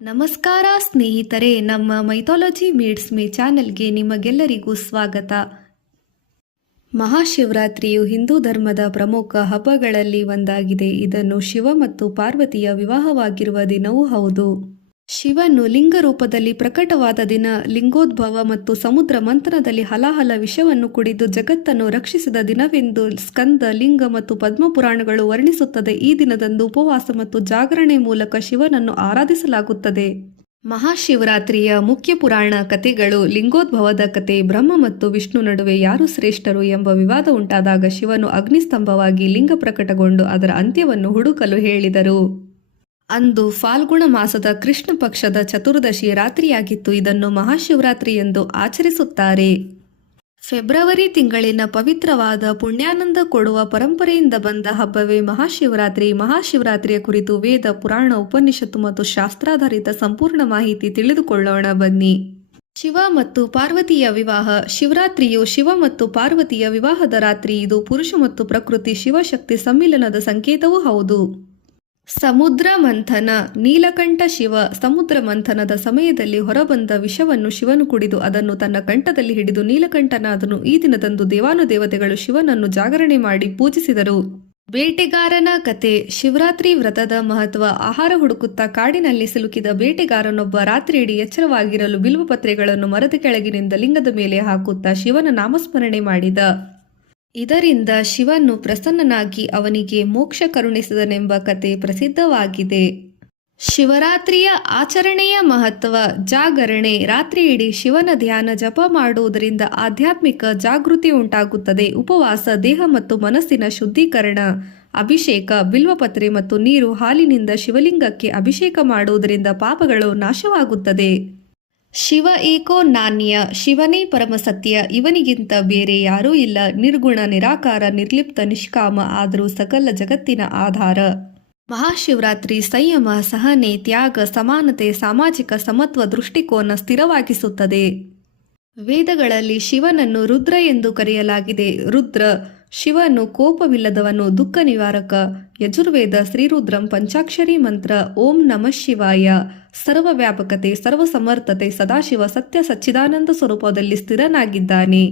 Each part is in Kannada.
ನಮಸ್ಕಾರ ಸ್ನೇಹಿತರೆ, ನಮ್ಮ ಮೈಥಾಲಜಿ ಮೀಡ್ಸ್ ಮೀ ಚಾನೆಲ್ಗೆ ನಿಮಗೆಲ್ಲರಿಗೂ ಸ್ವಾಗತ. ಮಹಾಶಿವರಾತ್ರಿಯು ಹಿಂದೂ ಧರ್ಮದ ಪ್ರಮುಖ ಹಬ್ಬಗಳಲ್ಲಿ ಒಂದಾಗಿದೆ. ಇದನ್ನು ಶಿವ ಮತ್ತು ಪಾರ್ವತಿಯ ವಿವಾಹವಾಗಿರುವ ದಿನವೂ ಹೌದು. ಶಿವನು ಲಿಂಗ ರೂಪದಲ್ಲಿ ಪ್ರಕಟವಾದ ದಿನ, ಲಿಂಗೋದ್ಭವ ಮತ್ತು ಸಮುದ್ರ ಮಂಥನದಲ್ಲಿ ಹಲಾಹಲ ವಿಷವನ್ನು ಕುಡಿದು ಜಗತ್ತನ್ನು ರಕ್ಷಿಸಿದ ದಿನವೆಂದು ಸ್ಕಂದ, ಲಿಂಗ ಮತ್ತು ಪದ್ಮಪುರಾಣಗಳು ವರ್ಣಿಸುತ್ತದೆ. ಈ ದಿನದಂದು ಉಪವಾಸ ಮತ್ತು ಜಾಗರಣೆ ಮೂಲಕ ಶಿವನನ್ನು ಆರಾಧಿಸಲಾಗುತ್ತದೆ. ಮಹಾಶಿವರಾತ್ರಿಯ ಮುಖ್ಯ ಪುರಾಣ ಕಥೆಗಳು: ಲಿಂಗೋದ್ಭವದ ಕಥೆ. ಬ್ರಹ್ಮ ಮತ್ತು ವಿಷ್ಣು ನಡುವೆ ಯಾರು ಶ್ರೇಷ್ಠರು ಎಂಬ ವಿವಾದ ಉಂಟಾದಾಗ ಶಿವನು ಅಗ್ನಿಸ್ತಂಭವಾಗಿ ಲಿಂಗ ಪ್ರಕಟಗೊಂಡು ಅದರ ಅಂತ್ಯವನ್ನು ಹುಡುಕಲು ಹೇಳಿದರು. ಅಂದು ಫಾಲ್ಗುಣ ಮಾಸದ ಕೃಷ್ಣ ಪಕ್ಷದ ಚತುರ್ದಶಿ ರಾತ್ರಿಯಾಗಿತ್ತು. ಇದನ್ನು ಮಹಾಶಿವರಾತ್ರಿ ಎಂದು ಆಚರಿಸುತ್ತಾರೆ. ಫೆಬ್ರವರಿ ತಿಂಗಳಿನ ಪವಿತ್ರವಾದ ಪುಣ್ಯಾನಂದ ಕೊಡುವ ಪರಂಪರೆಯಿಂದ ಬಂದ ಹಬ್ಬವೇ ಮಹಾಶಿವರಾತ್ರಿ. ಮಹಾಶಿವರಾತ್ರಿಯ ಕುರಿತು ವೇದ, ಪುರಾಣ, ಉಪನಿಷತ್ತು ಮತ್ತು ಶಾಸ್ತ್ರಾಧಾರಿತ ಸಂಪೂರ್ಣ ಮಾಹಿತಿ ತಿಳಿದುಕೊಳ್ಳೋಣ ಬನ್ನಿ. ಶಿವ ಮತ್ತು ಪಾರ್ವತಿಯ ವಿವಾಹ. ಶಿವರಾತ್ರಿಯು ಶಿವ ಮತ್ತು ಪಾರ್ವತಿಯ ವಿವಾಹದ ರಾತ್ರಿ. ಇದು ಪುರುಷ ಮತ್ತು ಪ್ರಕೃತಿ ಶಿವಶಕ್ತಿ ಸಮ್ಮಿಲನದ ಸಂಕೇತವೂ ಹೌದು. ಸಮುದ್ರ ಮಂಥನ. ನೀಲಕಂಠ ಶಿವ ಸಮುದ್ರ ಮಂಥನದ ಸಮಯದಲ್ಲಿ ಹೊರಬಂದ ವಿಷವನ್ನು ಶಿವನು ಕುಡಿದು ಅದನ್ನು ತನ್ನ ಕಂಠದಲ್ಲಿ ಹಿಡಿದು ನೀಲಕಂಠನಾದನು. ಈ ದಿನದಂದು ದೇವಾನುದೇವತೆಗಳು ಶಿವನನ್ನು ಜಾಗರಣೆ ಮಾಡಿ ಪೂಜಿಸಿದರು. ಬೇಟೆಗಾರನ ಕತೆ. ಶಿವರಾತ್ರಿ ವ್ರತದ ಮಹತ್ವ. ಆಹಾರ ಹುಡುಕುತ್ತಾ ಕಾಡಿನಲ್ಲಿ ಸಿಲುಕಿದ ಬೇಟೆಗಾರನೊಬ್ಬ ರಾತ್ರಿಯಿಡೀ ಎಚ್ಚರವಾಗಿರಲು ಬಿಲ್ವಪತ್ರೆಗಳನ್ನು ಮರದ ಕೆಳಗಿನಿಂದ ಲಿಂಗದ ಮೇಲೆ ಹಾಕುತ್ತಾ ಶಿವನ ನಾಮಸ್ಮರಣೆ ಮಾಡಿದ. ಇದರಿಂದ ಶಿವನು ಪ್ರಸನ್ನನಾಗಿ ಅವನಿಗೆ ಮೋಕ್ಷ ಕರುಣಿಸಿದನೆಂಬ ಕತೆ ಪ್ರಸಿದ್ಧವಾಗಿದೆ. ಶಿವರಾತ್ರಿಯ ಆಚರಣೆಯ ಮಹತ್ವ. ಜಾಗರಣೆ. ರಾತ್ರಿಯಿಡೀ ಶಿವನ ಧ್ಯಾನ ಜಪ ಮಾಡುವುದರಿಂದ ಆಧ್ಯಾತ್ಮಿಕ ಜಾಗೃತಿ ಉಂಟಾಗುತ್ತದೆ. ಉಪವಾಸ. ದೇಹ ಮತ್ತು ಮನಸ್ಸಿನ ಶುದ್ಧೀಕರಣ. ಅಭಿಷೇಕ. ಬಿಲ್ವಪತ್ರೆ ಮತ್ತು ನೀರು, ಹಾಲಿನಿಂದ ಶಿವಲಿಂಗಕ್ಕೆ ಅಭಿಷೇಕ ಮಾಡುವುದರಿಂದ ಪಾಪಗಳು ನಾಶವಾಗುತ್ತದೆ. ಶಿವ ಏಕೋ ನಾಣ್ಯ. ಶಿವನೇ ಪರಮಸತ್ಯ. ಇವನಿಗಿಂತ ಬೇರೆ ಯಾರೂ ಇಲ್ಲ. ನಿರ್ಗುಣ, ನಿರಾಕಾರ, ನಿರ್ಲಿಪ್ತ, ನಿಷ್ಕಾಮ, ಆದರೂ ಸಕಲ ಜಗತ್ತಿನ ಆಧಾರ. ಮಹಾಶಿವರಾತ್ರಿ ಸಂಯಮ, ಸಹನೆ, ತ್ಯಾಗ, ಸಮಾನತೆ, ಸಾಮಾಜಿಕ ಸಮತ್ವ ದೃಷ್ಟಿಕೋನ ಸ್ಥಿರವಾಗಿಸುತ್ತದೆ. ವೇದಗಳಲ್ಲಿ ಶಿವನನ್ನು ರುದ್ರ ಎಂದು ಕರೆಯಲಾಗಿದೆ. ರುದ್ರ ಶಿವನು ಕೋಪವಿಲ್ಲದವನು, ದುಃಖ ನಿವಾರಕ. ಯಜುರ್ವೇದ ಶ್ರೀರುದ್ರಂ ಪಂಚಾಕ್ಷರಿ ಮಂತ್ರ. ಓಂ ನಮಃ ಶಿವಾಯ. ಸರ್ವವ್ಯಾಪಕತೆ, ಸರ್ವಸಮರ್ಥತೆ. ಸದಾಶಿವ ಸತ್ಯ ಸಚ್ಚಿದಾನಂದ ಸ್ವರೂಪದಲ್ಲಿ ಸ್ಥಿರನಾಗಿದ್ದಾನೆ.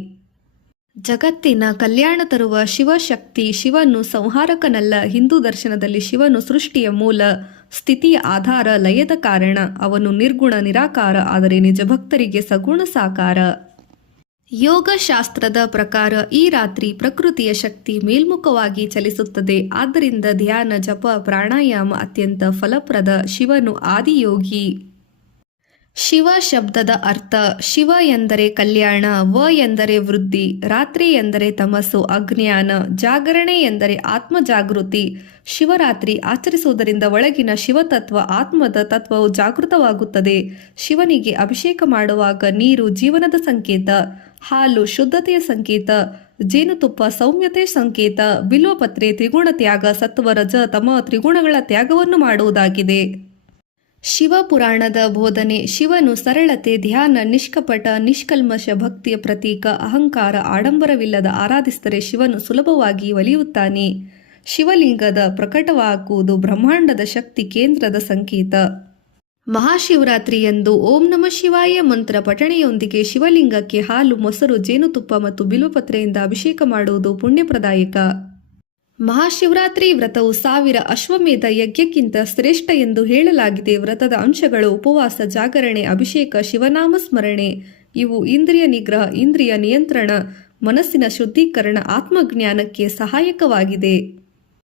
ಜಗತ್ತಿನ ಕಲ್ಯಾಣ ತರುವ ಶಿವಶಕ್ತಿ. ಶಿವನು ಸಂಹಾರಕನಲ್ಲ. ಹಿಂದೂ ದರ್ಶನದಲ್ಲಿ ಶಿವನು ಸೃಷ್ಟಿಯ ಮೂಲ, ಸ್ಥಿತಿಯ ಆಧಾರ, ಲಯದ ಕಾರಣ. ಅವನು ನಿರ್ಗುಣ, ನಿರಾಕಾರ, ಆದರೆ ನಿಜ ಭಕ್ತರಿಗೆ ಸಗುಣ ಸಾಕಾರ. ಯೋಗಶಾಸ್ತ್ರದ ಪ್ರಕಾರ ಈ ರಾತ್ರಿ ಪ್ರಕೃತಿಯ ಶಕ್ತಿ ಮೇಲ್ಮುಖವಾಗಿ ಚಲಿಸುತ್ತದೆ. ಆದ್ದರಿಂದ ಧ್ಯಾನ, ಜಪ, ಪ್ರಾಣಾಯಾಮ ಅತ್ಯಂತ ಫಲಪ್ರದ. ಶಿವನು ಆದಿಯೋಗಿ. ಶಿವ ಶಬ್ದದ ಅರ್ಥ. ಶಿವ ಎಂದರೆ ಕಲ್ಯಾಣ. ವ ಎಂದರೆ ವೃದ್ಧಿ. ರಾತ್ರಿ ಎಂದರೆ ತಮಸ್ಸು, ಅಜ್ಞಾನ. ಜಾಗರಣೆ ಎಂದರೆ ಆತ್ಮಜಾಗೃತಿ. ಶಿವರಾತ್ರಿ ಆಚರಿಸುವುದರಿಂದ ಒಳಗಿನ ಶಿವತತ್ವ, ಆತ್ಮದ ತತ್ವವು ಜಾಗೃತವಾಗುತ್ತದೆ. ಶಿವನಿಗೆ ಅಭಿಷೇಕ ಮಾಡುವಾಗ ನೀರು ಜೀವನದ ಸಂಕೇತ, ಹಾಲು ಶುದ್ಧತೆಯ ಸಂಕೇತ, ಜೇನುತುಪ್ಪ ಸೌಮ್ಯತೆ ಸಂಕೇತ, ಬಿಲ್ವಪತ್ರೆ ತ್ರಿಗುಣ ತ್ಯಾಗ, ಸತ್ವ, ರಜ, ತಮ ತ್ರಿಗುಣಗಳ ತ್ಯಾಗವನ್ನು ಮಾಡುವುದಾಗಿದೆ. ಶಿವಪುರಾಣದ ಬೋಧನೆ. ಶಿವನು ಸರಳತೆ, ಧ್ಯಾನ, ನಿಷ್ಕಪಟ, ನಿಷ್ಕಲ್ಮಶ ಭಕ್ತಿಯ ಪ್ರತೀಕ. ಅಹಂಕಾರ, ಆಡಂಬರವಿಲ್ಲದ ಆರಾಧಿಸಿದರೆ ಶಿವನು ಸುಲಭವಾಗಿ ಒಲಿಯುತ್ತಾನೆ. ಶಿವಲಿಂಗದ ಪ್ರಕಟವಾಗುವುದು ಬ್ರಹ್ಮಾಂಡದ ಶಕ್ತಿ ಕೇಂದ್ರದ ಸಂಕೇತ. ಮಹಾಶಿವರಾತ್ರಿಯಂದು ಓಂ ನಮಃ ಶಿವಾಯ ಮಂತ್ರ ಪಠಣೆಯೊಂದಿಗೆ ಶಿವಲಿಂಗಕ್ಕೆ ಹಾಲು, ಮೊಸರು, ಜೇನುತುಪ್ಪ ಮತ್ತು ಬಿಲ್ವಪತ್ರೆಯಿಂದ ಅಭಿಷೇಕ ಮಾಡುವುದು ಪುಣ್ಯಪ್ರದಾಯಕ. ಮಹಾಶಿವರಾತ್ರಿ ವ್ರತವು 1000 ಅಶ್ವಮೇಧ ಯಜ್ಞಕ್ಕಿಂತ ಶ್ರೇಷ್ಠ ಎಂದು ಹೇಳಲಾಗಿದೆ. ವ್ರತದ ಅಂಶಗಳು: ಉಪವಾಸ, ಜಾಗರಣೆ, ಅಭಿಷೇಕ, ಶಿವನಾಮ ಸ್ಮರಣೆ. ಇವು ಇಂದ್ರಿಯ ನಿಗ್ರಹ, ಇಂದ್ರಿಯ ನಿಯಂತ್ರಣ, ಮನಸ್ಸಿನ ಶುದ್ಧೀಕರಣ, ಆತ್ಮಜ್ಞಾನಕ್ಕೆ ಸಹಾಯಕವಾಗಿದೆ.